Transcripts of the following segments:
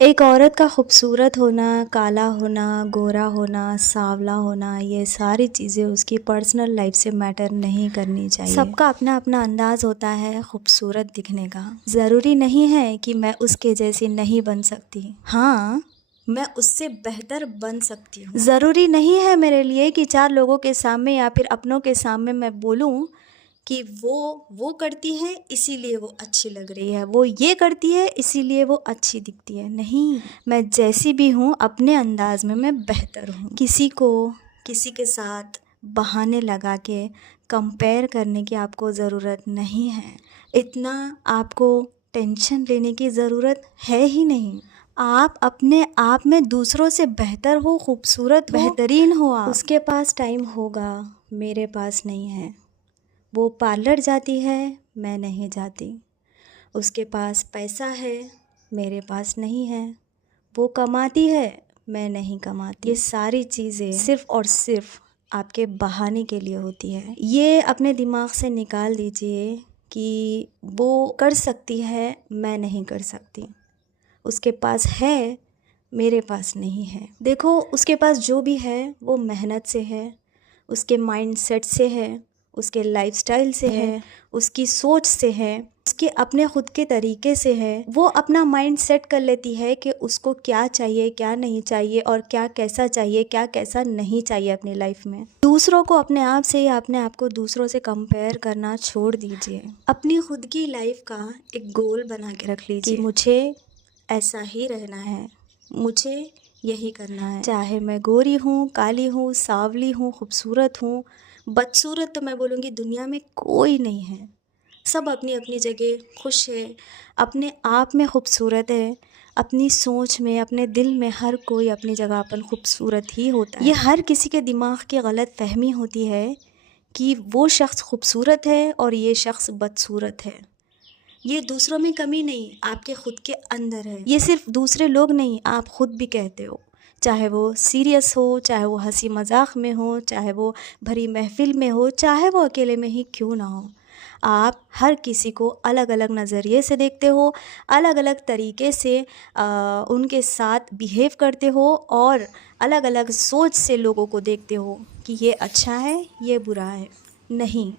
एक औरत का खूबसूरत होना, काला होना, गोरा होना, सांवला होना, ये सारी चीज़ें उसकी पर्सनल लाइफ से मैटर नहीं करनी चाहिए। सबका अपना अपना अंदाज़ होता है खूबसूरत दिखने का। ज़रूरी नहीं है कि मैं उसके जैसी नहीं बन सकती। हाँ, मैं उससे बेहतर बन सकती हूँ। ज़रूरी नहीं है मेरे लिए कि 4 लोगों के सामने या फिर अपनों के सामने मैं बोलूँ कि वो करती है इसीलिए वो अच्छी लग रही है, वो ये करती है इसीलिए वो अच्छी दिखती है। नहीं, मैं जैसी भी हूँ अपने अंदाज में मैं बेहतर हूँ। किसी के साथ बहाने लगा के कंपेयर करने की आपको ज़रूरत नहीं है। इतना आपको टेंशन लेने की ज़रूरत है ही नहीं। आप अपने आप में दूसरों से बेहतर हो, खूबसूरत हो, बेहतरीन हो आप। उसके पास टाइम होगा, मेरे पास नहीं है। वो पार्लर जाती है, मैं नहीं जाती। उसके पास पैसा है, मेरे पास नहीं है। वो कमाती है, मैं नहीं कमाती। ये सारी चीज़ें सिर्फ़ और सिर्फ़ आपके बहाने के लिए होती है। ये अपने दिमाग से निकाल दीजिए कि वो कर सकती है, मैं नहीं कर सकती। उसके पास है, मेरे पास नहीं है। देखो, उसके पास जो भी है वो मेहनत से है, उसके माइंडसेट से है, उसके लाइफस्टाइल से है, उसकी सोच से है, उसके अपने खुद के तरीके से है। वो अपना माइंड सेट कर लेती है कि उसको क्या चाहिए, क्या नहीं चाहिए और क्या कैसा चाहिए, क्या कैसा नहीं चाहिए अपनी लाइफ में। दूसरों को अपने आप से या अपने आप को दूसरों से कंपेयर करना छोड़ दीजिए। अपनी खुद की लाइफ का एक गोल बना के रख लीजिए कि मुझे ऐसा ही रहना है, मुझे यही करना है। चाहे मैं गोरी हूँ, काली हूँ, सांवली हूँ, खूबसूरत हूँ, बदसूरत तो मैं बोलूँगी दुनिया में कोई नहीं है। सब अपनी अपनी जगह खुश है, अपने आप में खूबसूरत है। अपनी सोच में, अपने दिल में हर कोई अपनी जगह अपन खूबसूरत ही होता है। ये हर किसी के दिमाग की गलत फहमी होती है कि वो शख्स खूबसूरत है और ये शख्स बदसूरत है। ये दूसरों में कमी नहीं, आपके खुद के अंदर है। ये सिर्फ दूसरे लोग नहीं, आप खुद भी कहते हो। चाहे वो सीरियस हो, चाहे वो हंसी मजाक में हो, चाहे वो भरी महफिल में हो, चाहे वो अकेले में ही क्यों ना हो। आप हर किसी को अलग अलग नज़रिए से देखते हो, अलग अलग तरीके से उनके साथ बिहेव करते हो और अलग अलग सोच से लोगों को देखते हो कि ये अच्छा है, ये बुरा है। नहीं,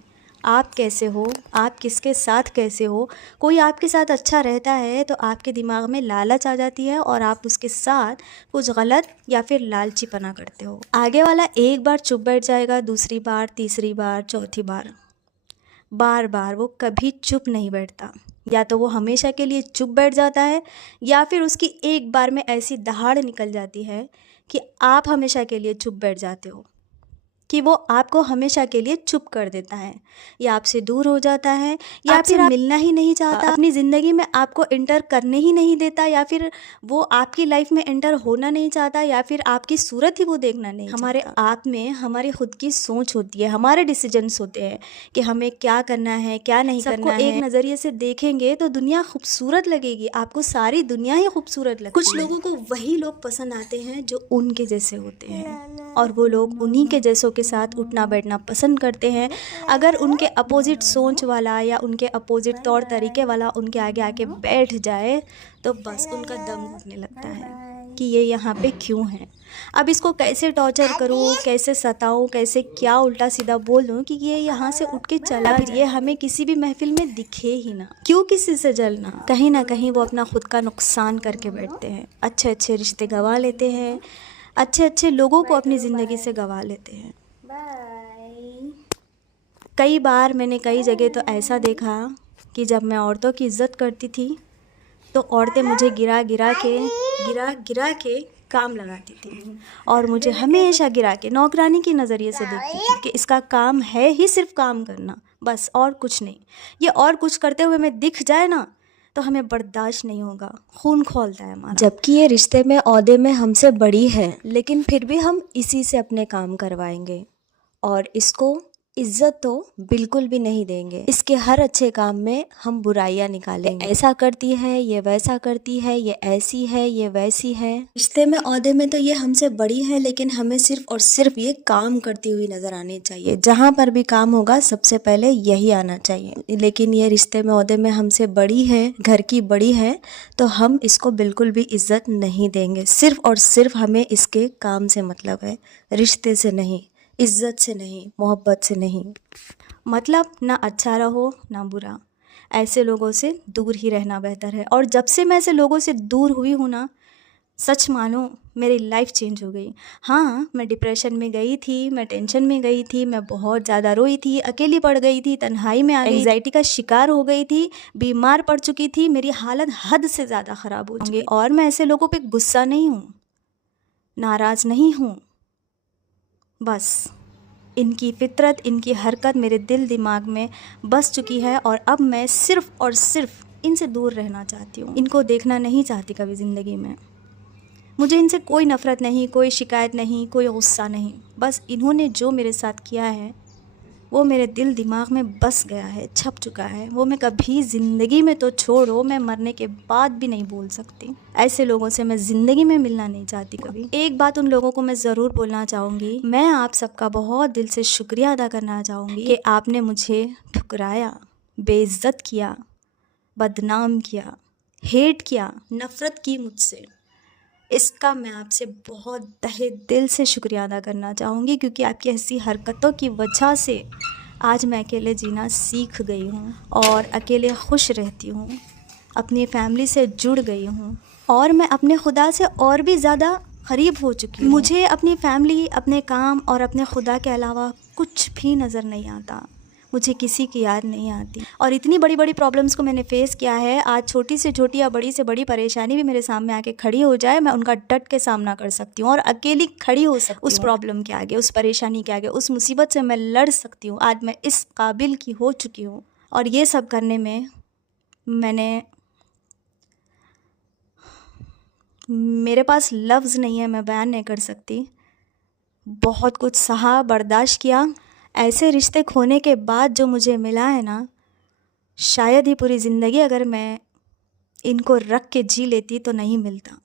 आप कैसे हो, आप किसके साथ कैसे हो। कोई आपके साथ अच्छा रहता है तो आपके दिमाग में लालच आ जाती है और आप उसके साथ कुछ गलत या फिर लालचीपना करते हो। आगे वाला एक बार चुप बैठ जाएगा, दूसरी बार, तीसरी बार, चौथी बार, बार बार वो कभी चुप नहीं बैठता। या तो वो हमेशा के लिए चुप बैठ जाता है या फिर उसकी एक बार में ऐसी दहाड़ निकल जाती है कि आप हमेशा के लिए चुप बैठ जाते हो, कि वो आपको हमेशा के लिए चुप कर देता है या आपसे दूर हो जाता है या फिर मिलना ही नहीं चाहता, अपनी ज़िंदगी में आपको एंटर करने ही नहीं देता या फिर वो आपकी लाइफ में एंटर होना नहीं चाहता या फिर आपकी सूरत ही वो देखना नहीं हमारे चाहता। आप में हमारी खुद की सोच होती है, हमारे डिसीजंस होते हैं कि हमें क्या करना है, क्या नहीं करना है। एक नज़रिए से देखेंगे तो दुनिया खूबसूरत लगेगी, आपको सारी दुनिया ही खूबसूरत लगती है। कुछ लोगों को वही लोग पसंद आते हैं जो उनके जैसे होते हैं और वो लोग उन्हीं के जैसों के साथ उठना बैठना पसंद करते हैं। अगर उनके अपोजिट सोच वाला या उनके अपोजिट तौर तरीके वाला उनके आगे आके बैठ जाए तो बस उनका दम घुटने लगता है कि ये यहाँ पे क्यों है। अब इसको कैसे टॉर्चर करूँ, कैसे सताऊँ, कैसे क्या उल्टा सीधा बोल दूँ कि ये यहाँ से उठ के चला जाए, ये हमें किसी भी महफिल में दिखे ही ना। क्यों किसी से जलना। कहीं ना कहीं वो अपना खुद का नुकसान करके बैठते हैं, अच्छे अच्छे रिश्ते गंवा लेते हैं, अच्छे अच्छे लोगों को अपनी ज़िंदगी से गंवा लेते हैं। कई बार मैंने कई जगह तो ऐसा देखा कि जब मैं औरतों की इज़्ज़त करती थी तो औरतें मुझे गिरा गिरा के काम लगाती थी और मुझे हमेशा गिरा के नौकरानी की नज़रिए से देखती थी कि इसका काम है ही सिर्फ काम करना, बस और कुछ नहीं। ये और कुछ करते हुए मैं दिख जाए ना तो हमें बर्दाश्त नहीं होगा, खून खौलता है हमारा। जबकि ये रिश्ते में ओहदे में हमसे बड़ी है लेकिन फिर भी हम इसी से अपने काम करवाएंगे और इसको इज्जत तो बिल्कुल भी नहीं देंगे। इसके हर अच्छे काम में हम बुराइयां निकालेंगे। ऐसा करती है, ये वैसा करती है, ये ऐसी है, ये वैसी है। रिश्ते में ओहदे में तो ये हमसे बड़ी है, लेकिन हमें सिर्फ और सिर्फ ये काम करती हुई नजर आनी चाहिए। जहाँ पर भी काम होगा सबसे पहले यही आना चाहिए। लेकिन ये रिश्ते में ओहदे में हमसे बड़ी है, घर की बड़ी है, तो हम इसको बिल्कुल भी इज्जत नहीं देंगे। सिर्फ और सिर्फ हमें इसके काम से मतलब है, रिश्ते से नहीं, इज्जत से नहीं, मोहब्बत से नहीं। मतलब ना अच्छा रहो ना बुरा, ऐसे लोगों से दूर ही रहना बेहतर है। और जब से मैं ऐसे लोगों से दूर हुई हूँ ना, सच मानो मेरी लाइफ चेंज हो गई। हाँ, मैं डिप्रेशन में गई थी, मैं टेंशन में गई थी, मैं बहुत ज़्यादा रोई थी, अकेली पड़ गई थी, तन्हाई में आ गई, एंग्जाइटी का शिकार हो गई थी, बीमार पड़ चुकी थी, मेरी हालत हद से ज़्यादा ख़राब हो चुकी। और मैं ऐसे लोगों पे गुस्सा नहीं हूँ, नाराज़ नहीं हूँ, बस इनकी फितरत, इनकी हरकत मेरे दिल दिमाग में बस चुकी है। और अब मैं सिर्फ़ और सिर्फ इनसे दूर रहना चाहती हूँ, इनको देखना नहीं चाहती कभी ज़िंदगी में। मुझे इनसे कोई नफ़रत नहीं, कोई शिकायत नहीं, कोई गुस्सा नहीं। बस इन्होंने जो मेरे साथ किया है वो मेरे दिल दिमाग में बस गया है, छप चुका है। वो मैं कभी ज़िंदगी में तो छोड़ो, मैं मरने के बाद भी नहीं भूल सकती। ऐसे लोगों से मैं ज़िंदगी में मिलना नहीं चाहती कभी। एक बात उन लोगों को मैं ज़रूर बोलना चाहूँगी, मैं आप सबका बहुत दिल से शुक्रिया अदा करना चाहूँगी कि आपने मुझे ठुकराया, बेइज्जत किया, बदनाम किया, हेट किया, नफ़रत की मुझसे। इसका मैं आपसे बहुत तहे दिल से शुक्रिया अदा करना चाहूँगी, क्योंकि आपकी ऐसी हरकतों की वजह से आज मैं अकेले जीना सीख गई हूँ और अकेले खुश रहती हूँ, अपनी फैमिली से जुड़ गई हूँ और मैं अपने खुदा से और भी ज़्यादा करीब हो चुकी हूँ। मुझे अपनी फैमिली, अपने काम और अपने खुदा के अलावा कुछ भी नज़र नहीं आता। मुझे किसी की याद नहीं आती। और इतनी बड़ी बड़ी प्रॉब्लम्स को मैंने फेस किया है, आज छोटी से छोटी या बड़ी से बड़ी परेशानी भी मेरे सामने आके खड़ी हो जाए, मैं उनका डट के सामना कर सकती हूँ और अकेली खड़ी हो सकती हूँ। उस प्रॉब्लम के आगे, उस परेशानी के आगे, उस मुसीबत से मैं लड़ सकती हूँ। आज मैं इस काबिल की हो चुकी हूँ और ये सब करने में मेरे पास लफ्ज़ नहीं है, मैं बयान नहीं कर सकती। बहुत कुछ सहा, बर्दाश्त किया। ऐसे रिश्ते खोने के बाद जो मुझे मिला है ना, शायद ही पूरी ज़िंदगी अगर मैं इनको रख के जी लेती तो नहीं मिलता।